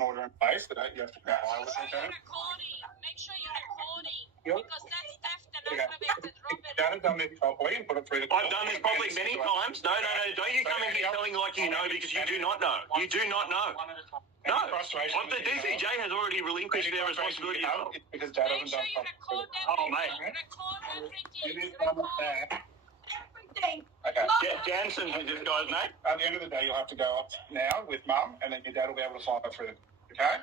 an order in place that you have to comply with. Make sure you're recording. Because that's theft and aggravated robbery. You haven't done this properly and put it through the... I've done this properly many times. No. Don't you come in here telling like you know, because you do not know. You do not know. No. The DCJ has already relinquished their responsibility. It's because Dad hasn't done Record something. Oh, mate. Record everything. It is everything. Okay. Jansen is this guy's name. At the end of the day, you'll have to go up now with Mum, and then your dad will be able to follow through. Okay?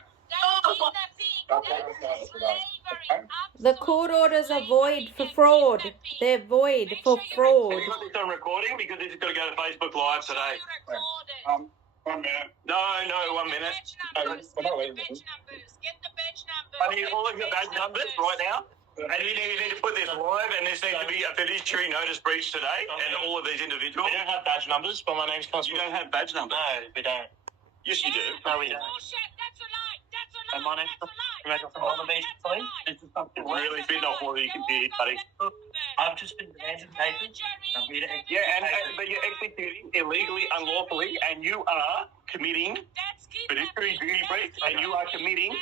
The court orders are void for fraud. They're void for fraud. Have you got this on recording? Because this is going to go to Facebook Live today. 1 minute. No, 1 minute. Get the badge numbers. I need all of your badge numbers right now. And you need to put this live, and this needs to be a fiduciary notice breach today, and all of these individuals. We don't have badge numbers, but my name's Constable. You don't have badge numbers? No, we don't. Yes, you do. No, we don't. That's a lie. And my name's Constable from Overstepping Police. This is something Really bit off what you can do, buddy. I've just been demanding papers. I'm here to But you're executing illegally, unlawfully, and you are committing fiduciary duty breach, and you are committing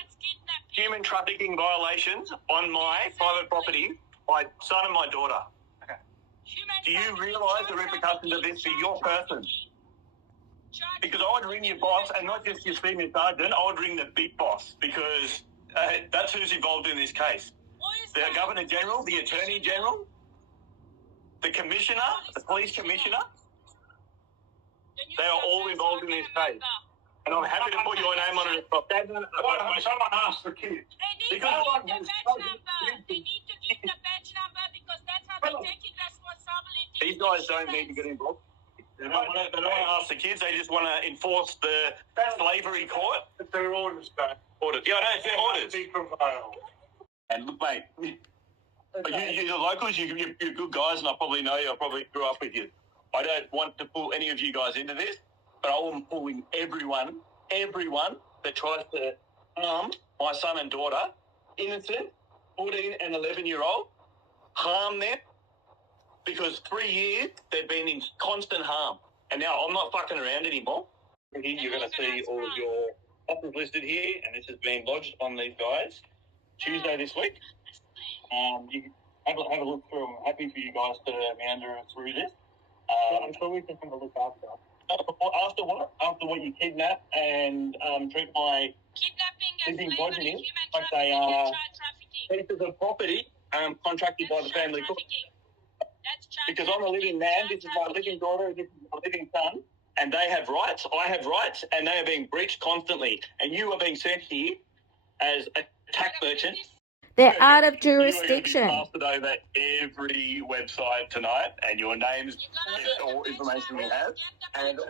human trafficking violations on my private property, my son and my daughter. Okay. Do you realise the repercussions of this for your person? Because I would ring your boss, and not just your senior sergeant, I would ring the big boss, because that's who's involved in this case. The Governor General, the Attorney General, the Commissioner, the Police Commissioner, they are all involved in this case. And I'm happy to put your name on it. Someone asked the kids. They need to give the badge number. They need to give the badge number because that's how they're taking responsibility. These guys don't need to get involved. They don't want to ask the kids. They just want to enforce the slavery court. It's their orders, back. Orders. Yeah, I know, it's their orders. Be prevailed. And look, mate, you're the locals, you're good guys, and I probably know you. I probably grew up with you. I don't want to pull any of you guys into this, but I am pulling everyone that tries to harm my son and daughter, innocent, 14 and 11-year-old, harm them, because 3 years they've been in constant harm. And now I'm not fucking around anymore. Here you're going to see all of your offers listed here, and this has been lodged on these guys Tuesday this week. You can have a look through. I'm happy for you guys to meander through this. I'm sure we can have a look after. After what? After what you kidnap and treat my Kidnapping and living slavery, progeny human like they are trafficking. pieces of property contracted by the family court. Because I'm a living man, this is my living daughter, this is my living son, and they have rights, I have rights, and they are being breached constantly. And you are being sent here as a tax merchant. They're out of You are jurisdiction. going to be plastered over every website tonight, and your names is all information we have. And they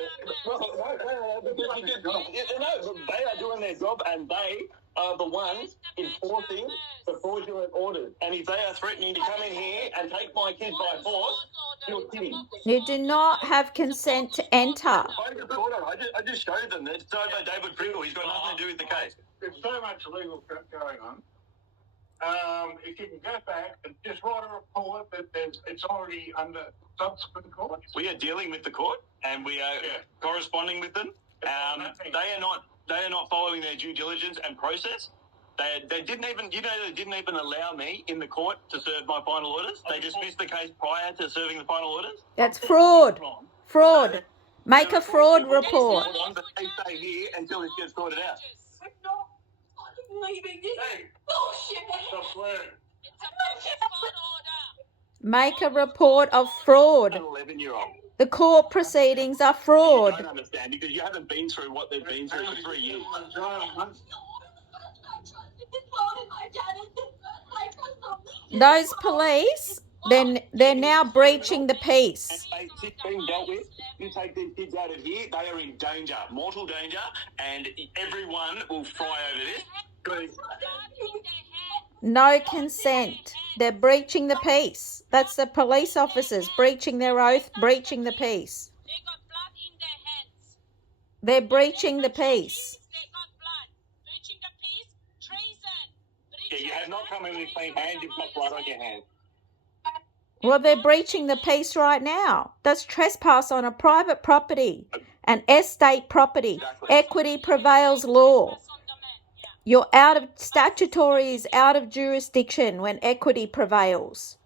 are doing their job, and they are the ones enforcing the fraudulent orders. And if they are threatening to come in here and take my kids by force, you're kidding. You do not have consent to enter. I just showed them that it's over David Pringle. He's got nothing to do with the case. There's so much legal crap going on. If you can go back and just write a report that it's already under subsequent court. We are dealing with the court, and we are corresponding with them. They are not following their due diligence and process. They didn't even allow me in the court to serve my final orders. They dismissed the case prior to serving the final orders. That's fraud. Fraud. Make a fraud report. They stay here until this gets sorted out. I'm not fucking leaving this bullshit. Stop swearing. It's a bullshit court order. Make a report of fraud. An 11-year-old. The court proceedings are fraud. You don't understand because you haven't been through what they've been through for 3 years. Those police, they're now breaching the peace. And it's being dealt with. You take these kids out of here, they are in danger, mortal danger, and everyone will fry over this. No consent. They're breaching the peace. That's the police officers breaching their oath, breaching the peace. They got blood in their hands. They're breaching the peace. They got blood. Breaching the peace, treason. Yeah, you have not come in with clean hands, you've got blood on your hands. Well, they're breaching the peace right now. That's trespass on a private property, an estate property. Exactly. Equity prevails law. You're out of statutory is out of jurisdiction when equity prevails.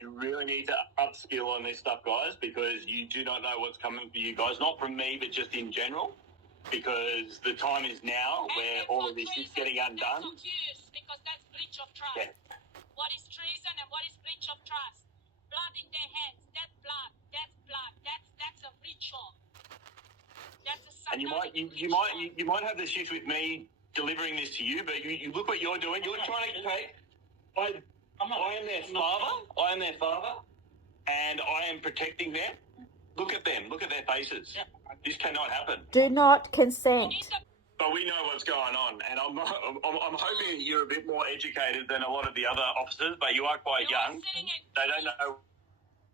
You really need to upskill on this stuff, guys, because you do not know what's coming for you guys. Not from me, but just in general. Because the time is now where all of this is getting undone. Because that's breach of trust. Yeah. What is treason and what is breach of trust? Blood in their hands. That's blood. That's a ritual. That's a And you might have this issue with me delivering this to you, but you look what you're doing. You're trying to take. I am their father, and I am protecting them. Look at them. Look at their faces. Yeah. This cannot happen. Do not consent. But we know what's going on, and I'm hoping you're a bit more educated than a lot of the other officers, but you are quite young. They don't know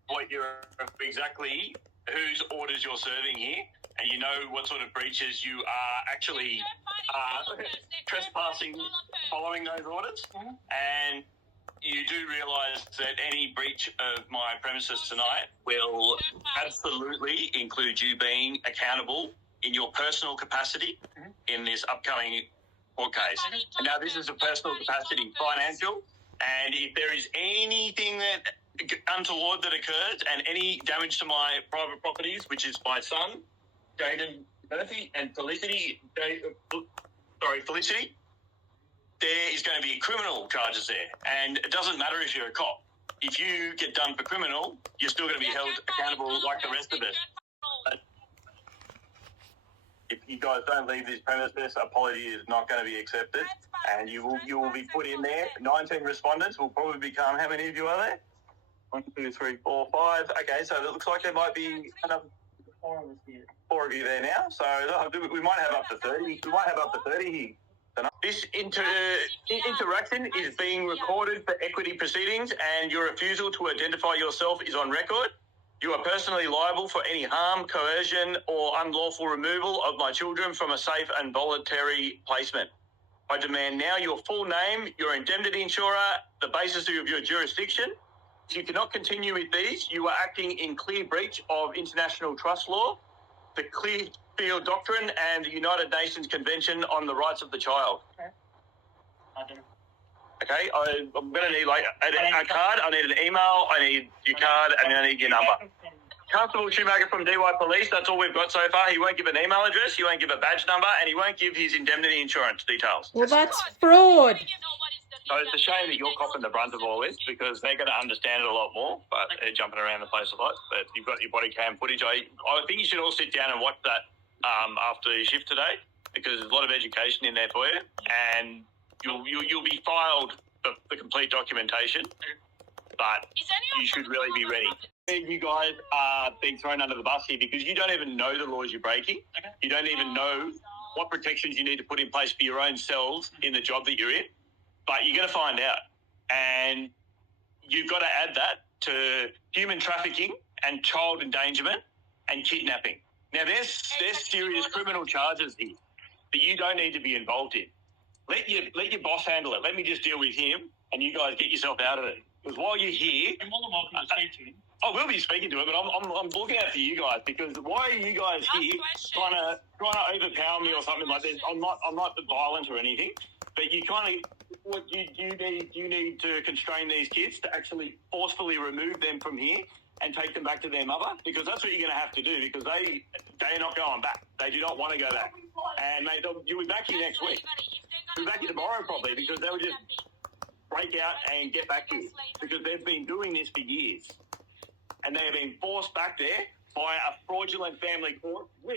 what you're exactly, whose orders you're serving here, and you know what sort of breaches you are actually trespassing following those orders. Mhm. And you do realise that any breach of my premises tonight will absolutely include you being accountable in your personal capacity in this upcoming court case. And now this is a personal capacity, financial, and if there is anything that untoward that occurs and any damage to my private properties, which is my son, Jaden Murphy, and Felicity, there is going to be criminal charges there. And it doesn't matter if you're a cop. If you get done for criminal, you're still going to be held accountable like the rest of us. But if you guys don't leave this premises, apology is not going to be accepted, and you will be put in there. 19 respondents will probably become. How many of you are there? 1, 2, 3, 4, 5. Okay, so it looks like there might be another 4 of you there now. So we might have up to 30. We might have up to 30 here. This interaction is being recorded for equity proceedings, and your refusal to identify yourself is on record. You are personally liable for any harm, coercion, or unlawful removal of my children from a safe and voluntary placement. I demand now your full name, your indemnity insurer, the basis of your jurisdiction. If you cannot continue with these, you are acting in clear breach of international trust law, the Clearfield Doctrine, and the United Nations Convention on the Rights of the Child. Okay, I'm going to need like a card, I need an email, I need your card, and I need your number. Constable Schumacher from DY Police, that's all we've got so far. He won't give an email address, he won't give a badge number, and he won't give his indemnity insurance details. Well, that's fraud. So it's a shame that you're copping the brunt of all this, because they're going to understand it a lot more, but they're jumping around the place a lot. But you've got your body cam footage. I think you should all sit down and watch that after your shift today, because there's a lot of education in there for you, and you'll be filed the complete documentation, but you should really be ready. You guys are being thrown under the bus here because you don't even know the laws you're breaking. You don't even know what protections you need to put in place for your own selves in the job that you're in, but you're going to find out. And you've got to add that to human trafficking and child endangerment and kidnapping. Now, there's serious criminal charges here that you don't need to be involved in. Let your boss handle it. Let me just deal with him, and you guys get yourself out of it. Because while you're here, You're more than welcome to speak to him. I will be speaking to him, but I'm looking out for you guys, because why are you guys here trying to overpower me or something like this? I'm not violent or anything, but you need to constrain these kids to actually forcefully remove them from here and take them back to their mother, because that's what you're going to have to do, because they're not going back. They do not want to go back. And mate, you'll be back here next week. You'll be back here tomorrow probably, because they would just break out and get back here, because they've been doing this for years. And they have been forced back there by a fraudulent family court with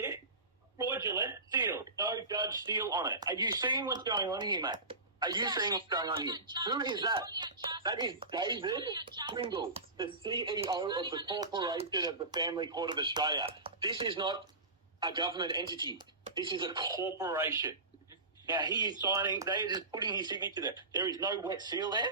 fraudulent seal. No judge seal on it. Are you seeing what's going on here, mate? Are you seeing what's going on here? Who is that? That is David Pringle, the CEO of the Corporation of the Family Court of Australia. This is not a government entity. This is a corporation. Now, he is signing, they are just putting his signature there. There is no wet seal there.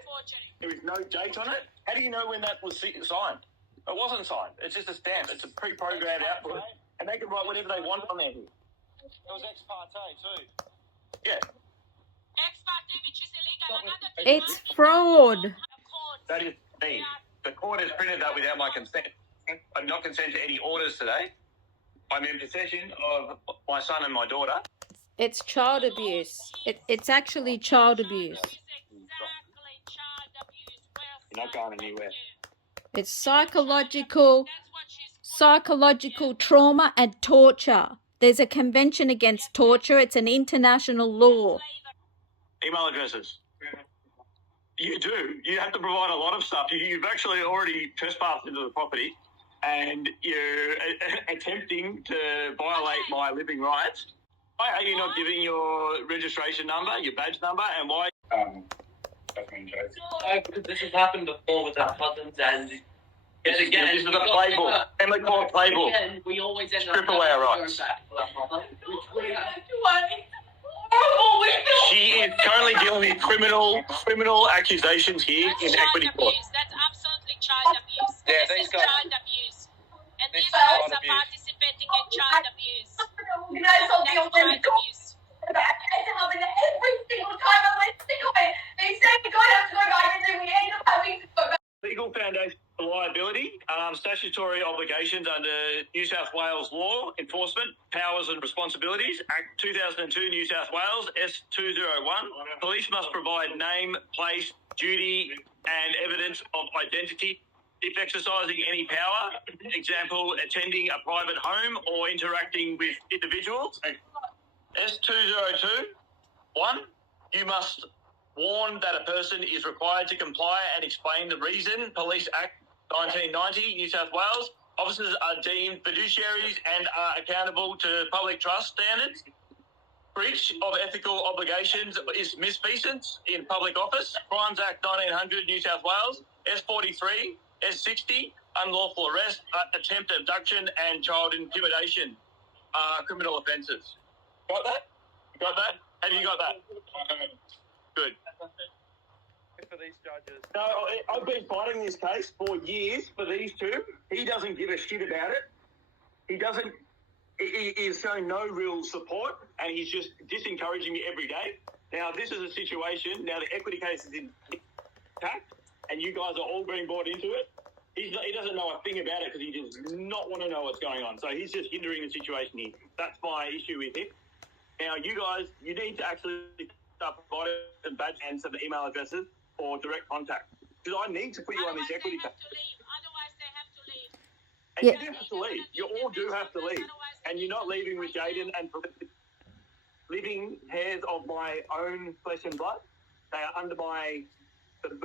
There is no date on it. How do you know when that was signed? It wasn't signed. It's just a stamp. It's a pre-programmed output. And they can write whatever they want on there. It was ex parte too. Yeah. Which is illegal. It's fraud. That is me. The court has printed that without my consent. I did not consent to any orders today. I'm in possession of my son and my daughter. It's child abuse. It's actually child abuse. Exactly, child abuse. You're not going anywhere. It's psychological trauma and torture. There's a convention against torture. It's an international law. Email addresses. You do. You have to provide a lot of stuff. You've actually already trespassed into the property and you're attempting to violate my living rights. Why are you not giving your registration number, your badge number, and why? Because this has happened before with our cousins, and This is the playbook. And they call it playbook. again, we always end up Strip away our going rights. back to our mother, which we have. She is currently dealing with criminal accusations here in equity court. That's absolutely child abuse. Yeah, This these is guys- child abuse. And This these is guys child are abuse. participating in child abuse. That's That's child abuse. every single time I went sick of it. They say we don't have to go back, and then we end up having to go back. Legal foundation for liability, statutory obligations under New South Wales law, enforcement, powers and responsibilities, Act 2002, New South Wales, S201. Police must provide name, place, duty and evidence of identity if exercising any power, example, attending a private home or interacting with individuals. S202, 1, you must warn that a person is required to comply and explain the reason. Police Act 1990, New South Wales. Officers are deemed fiduciaries and are accountable to public trust standards. Breach of ethical obligations is misfeasance in public office. Crimes Act 1900, New South Wales. S43, S60, unlawful arrest, attempt abduction and child intimidation are criminal offences. Got that? Got that? Have you got that? Good. For these judges. No, I've been fighting this case for years for these two. He doesn't give a shit about it. He is showing no real support and he's just disencouraging me every day. Now, this is a situation, now the equity case is intact and you guys are all being brought into it. He doesn't know a thing about it because he does not want to know what's going on. So he's just hindering the situation here. That's my issue with him. Now, you guys, you need to actually start providing some badge and some email addresses for direct contact. Because I need to put you on this equity case. Otherwise, they have to leave. And you do have to leave. You all do have to leave. And you're not leaving with Jaden and living hairs of my own flesh and blood. They are under the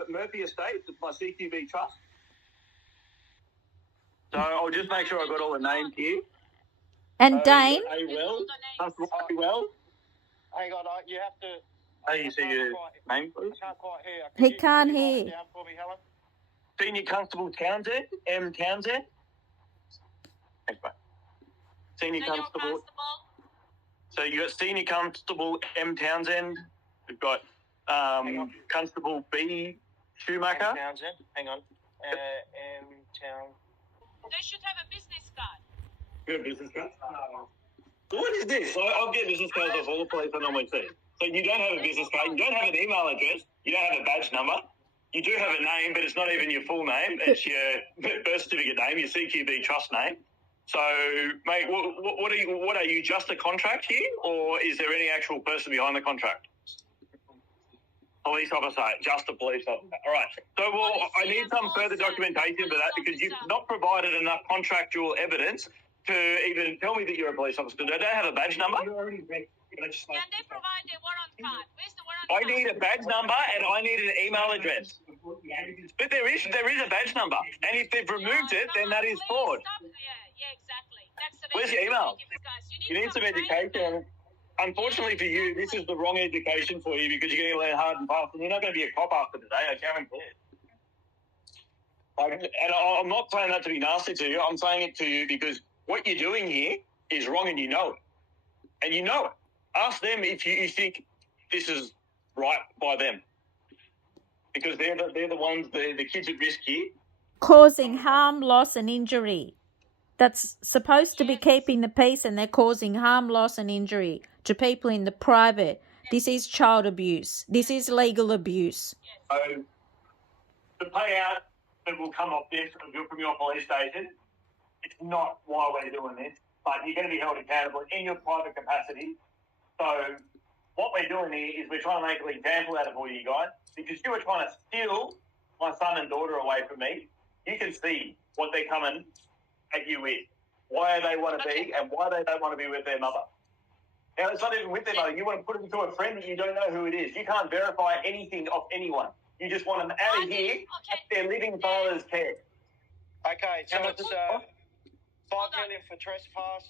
Murphy estate, my CQB trust. So I'll just make sure I've got all the names here. And Dane, Constable well. Hang on, you have to. Hey, you see your name, please? I can't quite hear. He can't you write hear. it down for me, Helen? Senior Constable Townsend, M. Townsend. Thanks, mate. Senior Constable. So you got Senior Constable M. Townsend. We've got Constable B. Schumacher. M. Townsend. Hang on. M. Town. They should have a business card. You have a business card? What is this? I'll get business cards off all the police I normally see. So you don't have a business card, you don't have an email address, you don't have a badge number, you do have a name, but it's not even your full name. It's your birth certificate name, your CQB trust name. So, mate, what are you, just a contract here, or is there any actual person behind the contract? Police officer, just a police officer. All right. So, well, I need some further documentation for that because you've not provided enough contractual evidence to even tell me that you're a police officer. They don't have a badge number. Can they provide a warrant card? Where's the warrant I card? need a badge number and I need an email address. But there is a badge number, and if they've removed it, then that is fraud. Yeah, exactly. That's the Where's your email? You You need some education. Unfortunately for you, this is the wrong education for you because you're going to learn hard and fast, and you're not going to be a cop after today. I guarantee it. And I'm not saying that to be nasty to you. I'm saying it to you because what you're doing here is wrong, and you know it. And you know it. Ask them if you think this is right by them, because they're the ones, the kids at risk here. causing harm, loss, and injury. That's supposed to be keeping the peace, and they're causing harm, loss, and injury to people in the private. This is child abuse. This is legal abuse. So the payout that will come off this from your police station, it's not why we're doing this, but you're going to be held accountable in your private capacity So what we're doing here is we're trying to make an example out of all you guys, because you were trying to steal my son and daughter away from me. You can see what they're coming at you with, where they want to be and why they don't want to be with their mother. Now, it's not even with their mother. You want to put them to a friend that you don't know who it is. You can't verify anything of anyone. You just want them out of here at their living father's care. Okay, so How it's much- 5 million for trespass,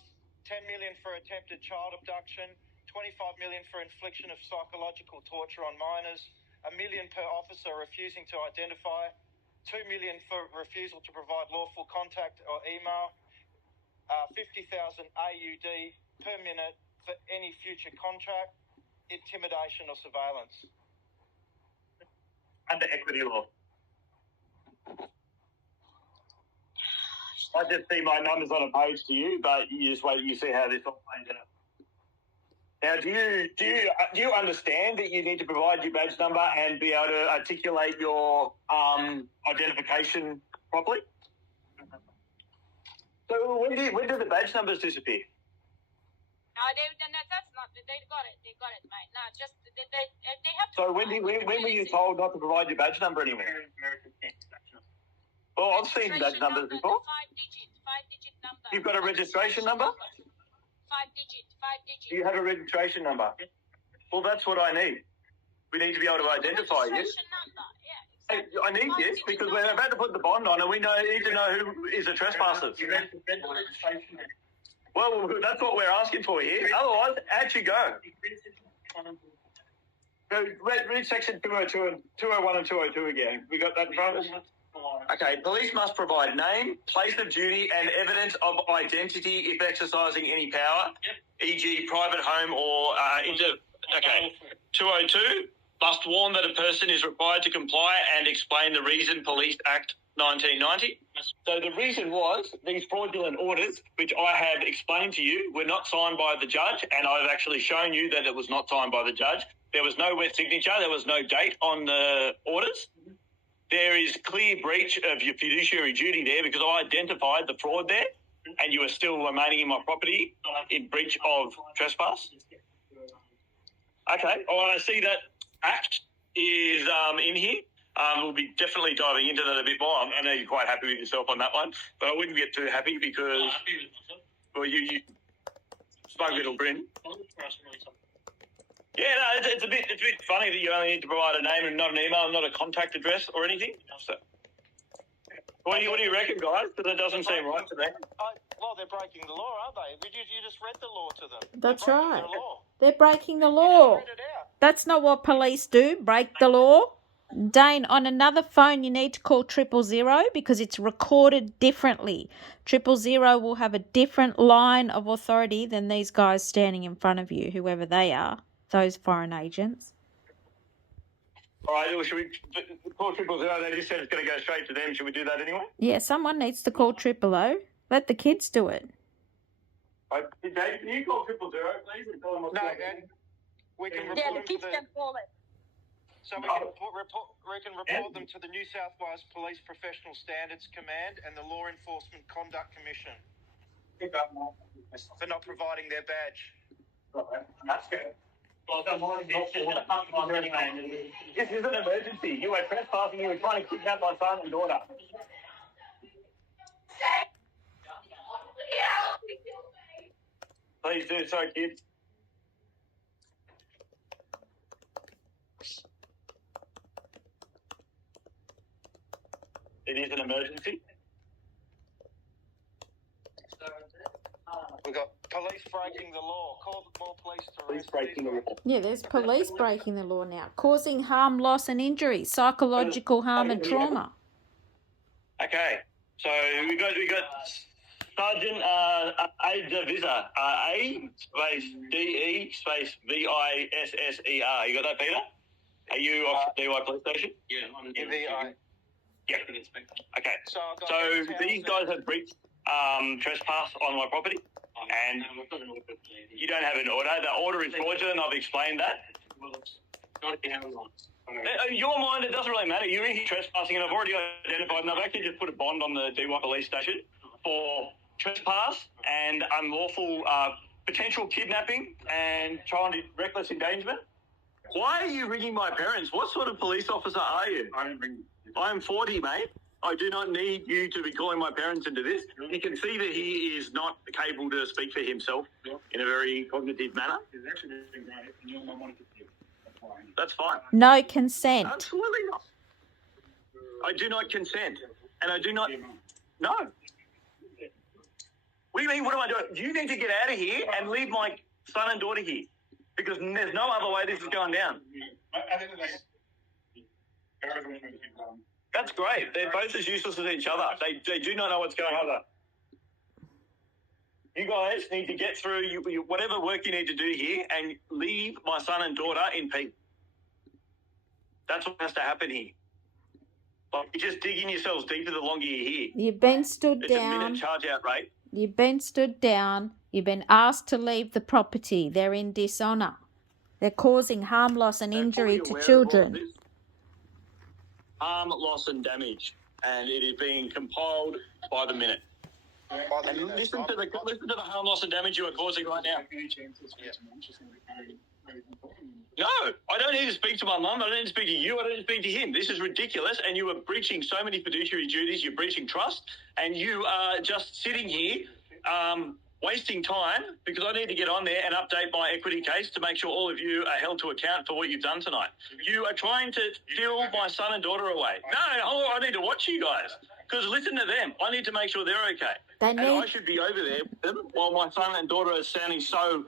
10 million for attempted child abduction, 25 million for infliction of psychological torture on minors, $1 million per officer refusing to identify, 2 million for refusal to provide lawful contact or email, 50,000 AUD per minute for any future contract, intimidation or surveillance. Under equity law. I just see my numbers on a page to you, but you just wait. You see how this all plays out. Now, do you understand that you need to provide your badge number and be able to articulate your identification properly? So when do the badge numbers disappear? No, that's not. They got it. They got it, mate. No, just they have to. So when were you told not to provide your badge number anywhere? Well, I've seen badge numbers before. Five digit number. You've got a registration number? 5 digit. Do you have a registration number? Well, that's what I need. We need to be able to identify you. Registration number. Yeah. Exactly. I need this because we're about to put the bond on and we need to know who is a trespasser. Well, that's what we're asking for here. Otherwise, out you go. So read section 202 and 201 and 202 again. We got that in front of us? Okay, police must provide name, place of duty, and evidence of identity if exercising any power, e.g., private home or Okay, 202 must warn that a person is required to comply and explain the reason. Police Act 1990. So the reason was these fraudulent orders, which I have explained to you, were not signed by the judge, and I've actually shown you that it was not signed by the judge. There was no wet signature. There was no date on the orders. There is clear breach of your fiduciary duty there because I identified the fraud there and you are still remaining in my property in breach of trespass. Okay, I see that act is in here. We'll be definitely diving into that a bit more. I know you're quite happy with yourself on that one, but I wouldn't get too happy because, well, you smug little grin. Yeah, no, it's a bit funny that you only need to provide a name and not an email and not a contact address or anything. So, what do you reckon, guys? Because it doesn't seem right to me. Well, they're breaking the law, aren't they? You just read the law to them. That's They're right. breaking the law. They're breaking the You law. just read it out. That's not what police do, break the law. Dane, on another phone, you need to call 000 because it's recorded differently. 000 will have a different line of authority than these guys standing in front of you, whoever they are, those foreign agents. All right, well, should we call 000? They just said it's going to go straight to them. Should we do that anyway? Yeah, someone needs to call 000. Let the kids do it. Dave, can you call 000, please, and tell them what's No, going on? and we can Yeah, report the kids them to can call it. so we can report them to the New South Wales Police Professional Standards Command and the Law Enforcement Conduct Commission for not providing their badge. That's good. This is an emergency. You were trespassing. You were trying to kidnap my son and daughter. Please do so, kids. It is an emergency. We've got police breaking the law. Call more police to Police arrest breaking the these law. Yeah, there's police breaking the law now, causing harm, loss and injury, psychological harm and trauma. Okay, so we got Sergeant Advisor, A space DE space VISSER. You got that, Peter? Are you off the DY police station? Yeah, I'm EVI. Yeah. Okay. So I've got So these guys have breached trespass on my property, and you don't have an order. The order is fraudulent. I've explained that. In your mind, it doesn't really matter. You're in here trespassing, and I've already identified, and I've actually just put a bond on the DY police station for trespass and unlawful potential kidnapping and child reckless endangerment. Why are you ringing my parents? What sort of police officer are you? I'm 40, mate. I do not need you to be calling my parents into this. You can see that he is not capable to speak for himself in a very cognitive manner. That's fine. No consent. Absolutely not. I do not consent. And I do not... No. What do you mean, what am I doing? You need to get out of here and leave my son and daughter here. Because there's no other way this is going down. That's great. They're both as useless as each other. They do not know what's going on. You guys need to get through whatever work you need to do here and leave my son and daughter in peace. That's what has to happen here. Like, you're just digging yourselves deeper the longer you're here. You've been stood It's a down. minute charge out rate. You've been stood down. You've been asked to leave the property. They're in dishonour. They're causing harm, loss and injury to children. Harm, loss and damage. And it is being compiled by the minute. And listen to the harm, loss and damage you are causing right now. No, I don't need to speak to my mum. I don't need to speak to you. I don't need to speak to him. This is ridiculous, and you are breaching so many fiduciary duties. You're breaching trust, and you are just sitting here wasting time because I need to get on there and update my equity case to make sure all of you are held to account for what you've done tonight. You are trying to steal my son and daughter away. No, I need to watch you guys because listen to them. I need to make sure they're okay. And I should be over there with them while my son and daughter are sounding so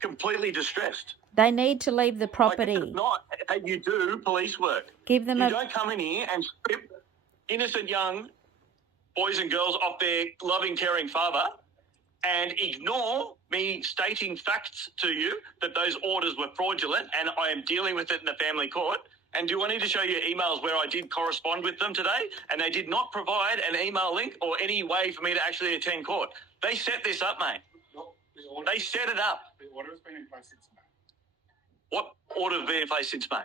completely distressed. They need to leave the property. Like, it's not how you do police work. Give them You don't come in here and strip innocent young boys and girls off their loving, caring father and ignore me stating facts to you that those orders were fraudulent and I am dealing with it in the family court. And do I need to show you emails where I did correspond with them today and they did not provide an email link or any way for me to actually attend court? They set this up, mate. They set it up. The order has been in place since May. What order has been in place since May?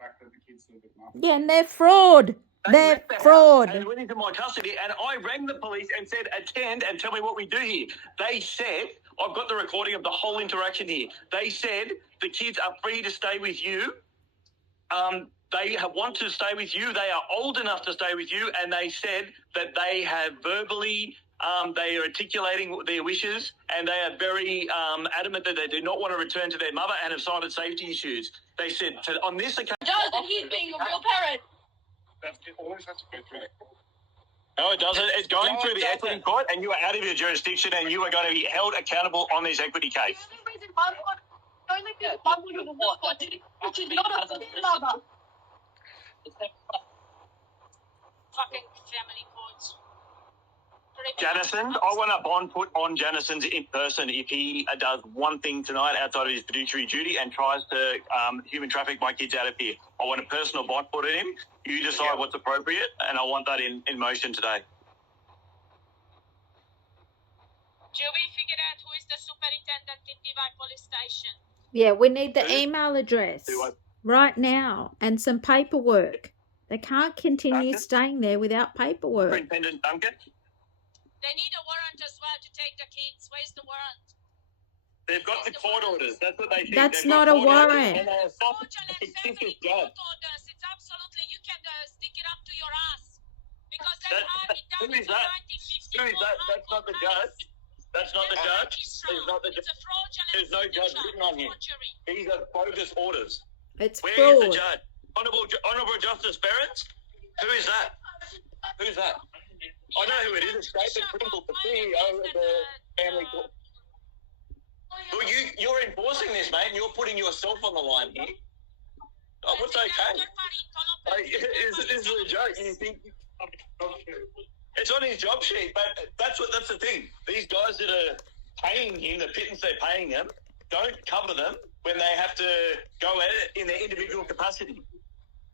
Back that the kids live at Martha. Yeah, and they're fraud. They're left the house fraud. and went into my custody, and I rang the police and said, attend and tell me what we do here. They said, I've got the recording of the whole interaction here. They said the kids are free to stay with you. They want to stay with you. They are old enough to stay with you, and they said that they have verbally, they are articulating their wishes, and they are very adamant that they do not want to return to their mother and have cited safety issues. They said, on this occasion... Does that he's being a real parent? It always has to go through that. No, it doesn't. It's going through the equity court, and you are out of your jurisdiction, and you are going to be held accountable on this equity case. The only reason my mother was which is not a mother. Fucking family courts. Janison, I want a bond put on Janison's in person if he does one thing tonight outside of his fiduciary duty and tries to human traffic my kids out of here. I want a personal bond put on him. You decide what's appropriate, and I want that in motion today. Till we figure out who is the superintendent in Levi Police Station. Yeah, we need the email address Do I- right now and some paperwork. They can't continue Duncan? staying there without paperwork. Superintendent Duncan, They need a warrant as well to take the kids. Where's the warrant? they've got the court orders. That's what they think. That's They've got not a court orders, warrant. and they are Fraudulent family fictitious judge. court orders. It's absolutely, you can stick it up to your ass. Because That- that's how it who done is in that? 1954. Who is that? That's not the judge. That's not the judge. It's not the It's judge. a fraudulent There's no judge signature. written on here. Forgery. These are bogus orders. It's Where is the fraud. judge? Honourable Justice Behrens? Who is that? Who's that? I know who it is. It's David Pringle, the CEO of the family court. Well, you're enforcing this, mate, and you're putting yourself on the line here. Oh, what's okay? Like, this is a joke. You think it's on his job sheet, but that's the thing. These guys that are paying him, the pittance they're paying him, don't cover them when they have to go at it in their individual capacity.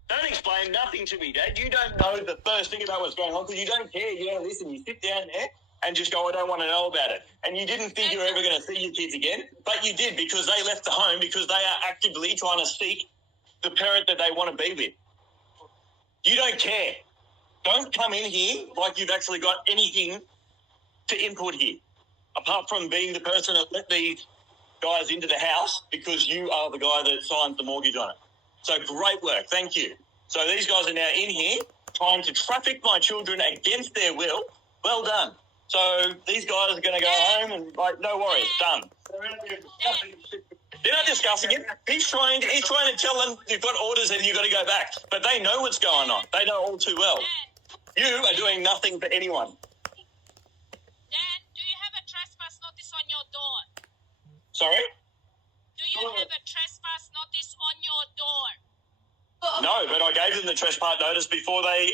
Don't explain nothing to me, Dad. You don't know the first thing about what's going on because you don't care. You don't listen. You sit down there and just go, I don't want to know about it. And you didn't think you were ever going to see your kids again, but you did because they left the home because they are actively trying to seek the parent that they want to be with. You don't care. Don't come in here like you've actually got anything to input here. apart from being the person that let these guys into the house because you are the guy that signs the mortgage on it. So great work. Thank you. So these guys are now in here trying to traffic my children against their will. Well done. So these guys are going to go home and, like, no worries, done. They're not discussing it. He's trying to tell them you've got orders and you've got to go back. But they know what's going on. They know all too well. You are doing nothing for anyone. Dan, do you have a trespass notice on your door? Sorry? Do you have a trespass notice on your door? No, but I gave them the trespass notice before they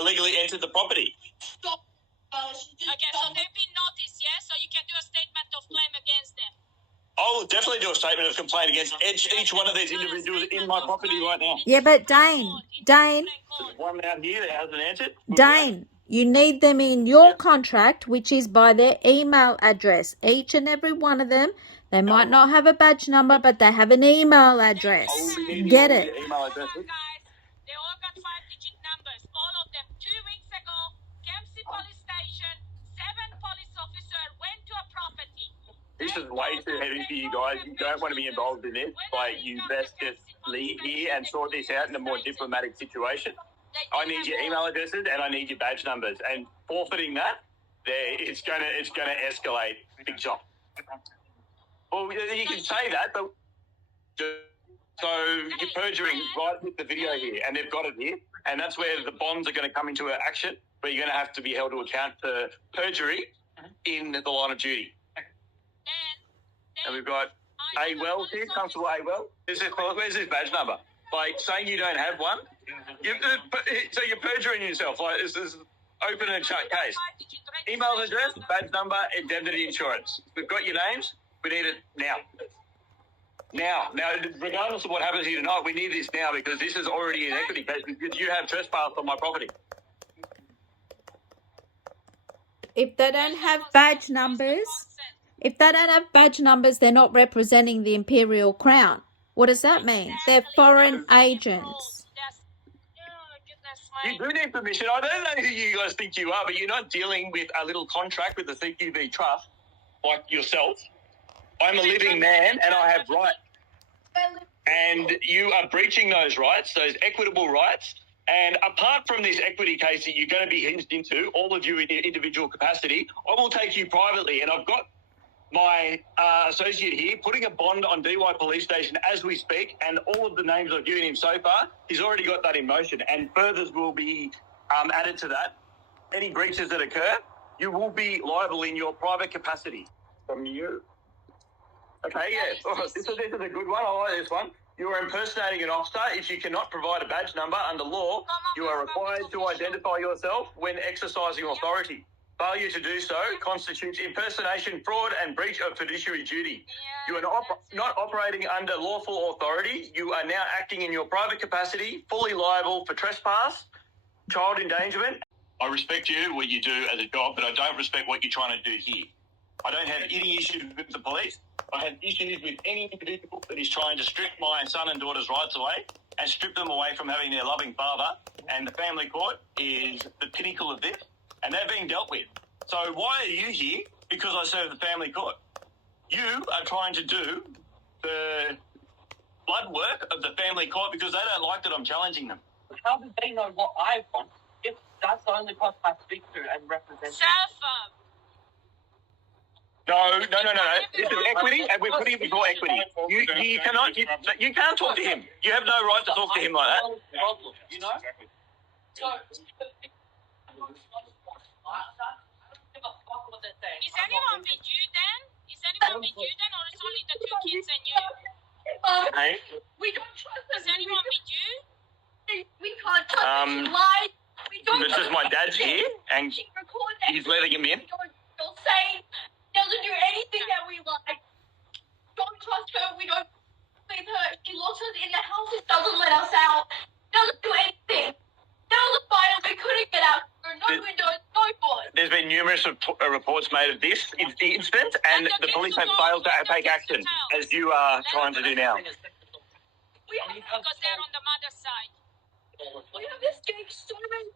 illegally entered the property. Okay, so they've been noticed, yeah? So you can do a statement of claim against them. I will definitely do a statement of complaint against each one of these individuals in my property right now. Yeah, but Dane, There's one out here that hasn't answered. Dane, you need them in your contract, which is by their email address. Each and every one of them. They might not have a badge number, but they have an email address. Get it? Email addresses. Guys, they all got 5-digit numbers. All of them. 2 weeks ago, Kempsey Police Station, 7 police officers went to a property. This is way too heavy for you guys. You don't want to be involved in this. Like, you best just leave here and sort this out in a more diplomatic situation. I need your email addresses and I need your badge numbers. And forfeiting that, it's gonna escalate big time. Well, you can say that, but so you're perjuring right with the video here, and they've got it here, and that's where the bonds are going to come into action. But you're going to have to be held to account for perjury in the line of duty. And we've got A Wells here, Constable A Wells. Where's his badge number? Like, saying you don't have one, so you're perjuring yourself. Like, this is open and shut case. Email address, badge number, indemnity insurance. We've got your names. We need it now. Now, regardless of what happens here tonight, we need this now because this is already an equity case because you have trespassed on my property. If they don't have badge numbers, they're not representing the Imperial Crown. What does that mean? They're foreign agents. You do need permission. I don't know who you guys think you are, but you're not dealing with a little contract with the CQB Trust like yourself. I'm a living man and I have rights. And you are breaching those rights, those equitable rights. And apart from this equity case that you're going to be hinged into, all of you in your individual capacity, I will take you privately. And I've got my associate here putting a bond on DY Police Station as we speak. And all of the names I've given him so far, he's already got that in motion. And furthers will be added to that. Any breaches that occur, you will be liable in your private capacity from you. Okay, yeah. Oh, this is a good one. I like this one. You are impersonating an officer. If you cannot provide a badge number under law, you are required to identify yourself when exercising authority. Failure to do so constitutes impersonation, fraud, and breach of fiduciary duty. You are not operating under lawful authority. You are now acting in your private capacity, fully liable for trespass, child endangerment. I respect you, what you do as a job, but I don't respect what you're trying to do here. I don't have any issues with the police. I have issues with any individual that is trying to strip my son and daughter's rights away and strip them away from having their loving father. And the family court is the pinnacle of this, and they're being dealt with. So why are you here? Because I serve the family court. You are trying to do the blood work of the family court because they don't like that I'm challenging them. How do they know what I want if that's the only person I speak to and represent? No. This is equity, and we're putting it before equity. You can't talk to him. You have no right to talk to him like that. You know? Is anyone with you then? Or is only the 2 kids and you? Hey? We don't trust Is anyone with you? We can't trust him. Lies. We don't This is my dad's here, and She records it. he's letting him in. She'll say, doesn't do anything that we like. Don't trust her. We don't with her. She locks us in the house and doesn't let us out. Doesn't do anything. There was a fire. We couldn't get out. There were no windows, no doors. There's been numerous reports made of this incident, and the police have failed to take action, as you are trying to do now. We have Because they're on the mother's side. escaped so many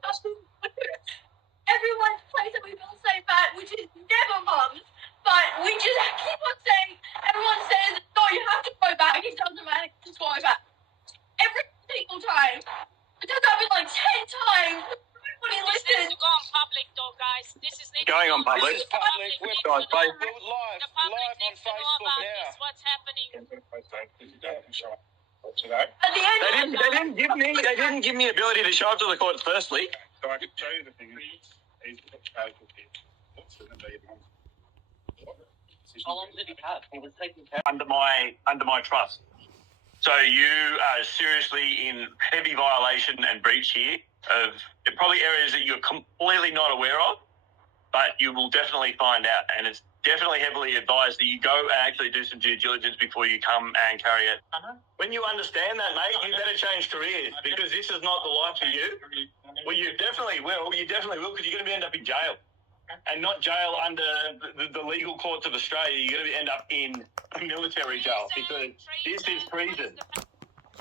Everyone's place that we feel safe at, which is never Mum's. But we just keep on saying, everyone says, no, you have to go back. It doesn't matter, just go back. Every single time. It does happen like 10 times. Nobody This needs listens. to go on public though, guys. This is needs Going to on go public. This is public. We're needs to know. Guys, we're live, The public live on needs to know Facebook about now. this, what's happening. Today. At the end They of didn't give me the ability to show up to the court firstly. So I can show you the thing. He's what's the number? How long did he have? He was taking care. under my trust. So you are seriously in heavy violation and breach here of probably areas that you're completely not aware of, but you will definitely find out. And it's definitely heavily advised that you go and actually do some due diligence before you come and carry it. When you understand that, mate, you better change careers because this is not the life for you. Well, you definitely will. You definitely will because you're going to end up in jail. And not jail under the legal courts of Australia. You're going to end up in military jail because this is treason.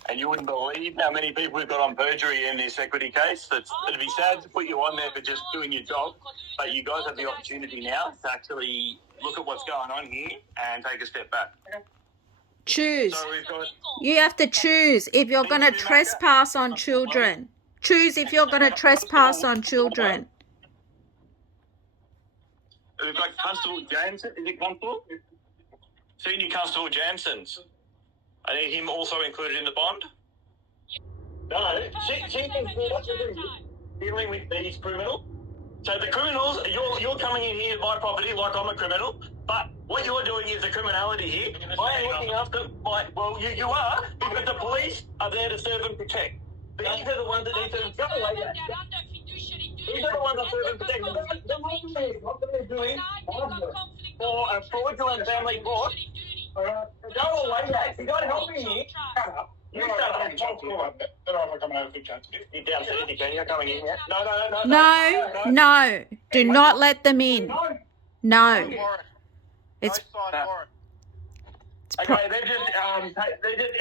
And you wouldn't believe how many people we've got on perjury in this equity case. It'd be sad to put you on there for just doing your job, but you guys have the opportunity now to actually look at what's going on here and take a step back. Choose. So we've got You have to choose if you're going to trespass on children. Choose if you're going to trespass on children. We've got Constable Jansen. Is it Constable? Senior Constable Jansen's. I need him also included in the bond. No, she's dealing with these criminals. So the criminals, you're coming in here to my property like I'm a criminal, but what you're doing is the criminality here. I am looking after you are, because the police are there to serve and protect. These are the ones that need to go away. These are the ones that serve and protect. What they're doing for a fraudulent family court. Go away, mate. You're not helping me. You shut up. You're downstairs, you can. You're coming in here. No. Do not let them in. No. It's Okay, they just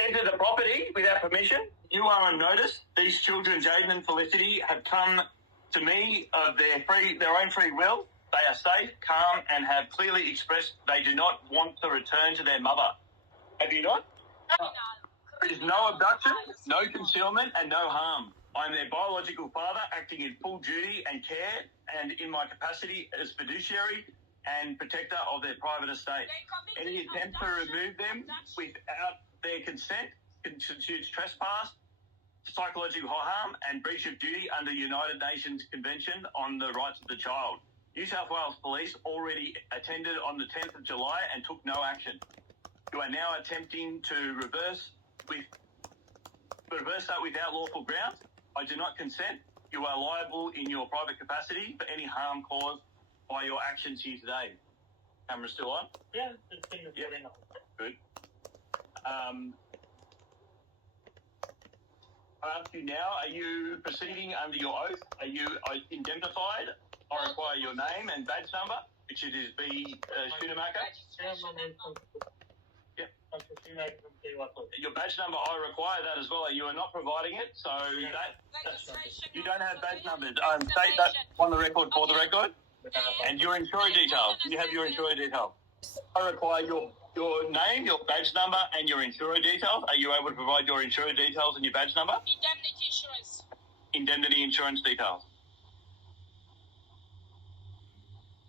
entered the property without permission. You are on notice. These children, Jaden and Felicity, have come to me of their own free will. They are safe, calm, and have clearly expressed they do not want to return to their mother. Have you not? There is no abduction, no concealment, and no harm. I am their biological father, acting in full duty and care, and in my capacity as fiduciary and protector of their private estate. Any attempt to remove them without their consent constitutes trespass, psychological harm, and breach of duty under the United Nations Convention on the Rights of the Child. New South Wales Police already attended on the 10th of July and took no action. You are now attempting to reverse that without lawful grounds. I do not consent. You are liable in your private capacity for any harm caused by your actions here today. Camera's still on? Yeah. Good. I ask you now, are you proceeding under your oath? Are you indemnified? I require your name and badge number, which it is B. Schumacher. Yep. Your badge number, I require that as well. You are not providing it, so you don't have badge numbers. State that on the record for the record. And your insurer details. You have your insurer details. I require your name, your badge number, and your insurer details. Are you able to provide your insurer details and your badge number? Indemnity insurance. Indemnity insurance details.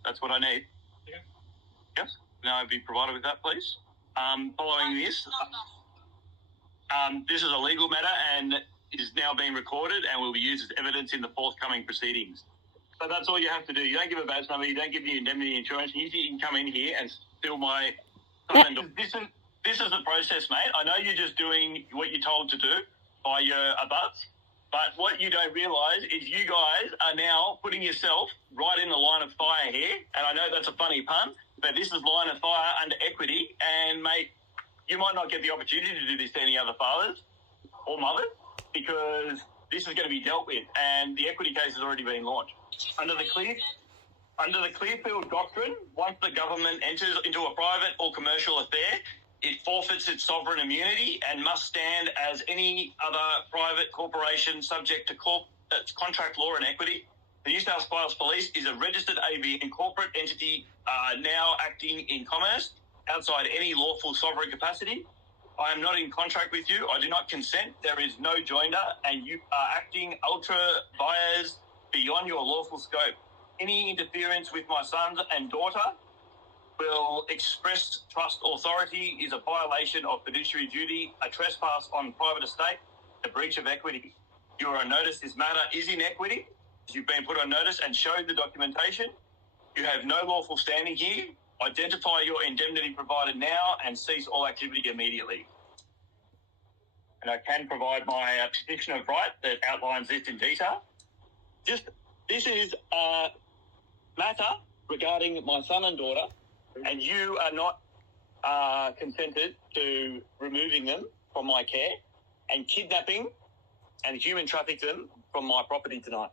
That's what I need. Okay. Yes. Now I'd be provided with that, please. Following this, this is a legal matter and is now being recorded and will be used as evidence in the forthcoming proceedings. So that's all you have to do. You don't give a badge number, you don't give the indemnity insurance, you can come in here and steal my... This is the process, mate. I know you're just doing what you're told to do by your abuts, but what you don't realise is you guys are now putting yourself right in the line of fire here, and I know that's a funny pun, but this is line of fire under equity, and, mate, you might not get the opportunity to do this to any other fathers or mothers because this is going to be dealt with, and the equity case has already been launched. Under the Clearfield Doctrine, once the government enters into a private or commercial affair, it forfeits its sovereign immunity and must stand as any other private corporation subject to contract law and equity. The New South Wales Police is a registered ABN corporate entity now acting in commerce outside any lawful sovereign capacity. I am not in contract with you. I do not consent. There is no joinder, and you are acting ultra vires beyond your lawful scope. Any interference with my son and daughter will express trust authority is a violation of fiduciary duty, a trespass on private estate, a breach of equity. You are on notice this matter is in equity. You've been put on notice and showed the documentation. You have no lawful standing here. Identify your indemnity provider now and cease all activity immediately. And I can provide my petition of right that outlines this in detail. This is a matter regarding my son and daughter, and you are not consented to removing them from my care and kidnapping and human trafficking them from my property tonight.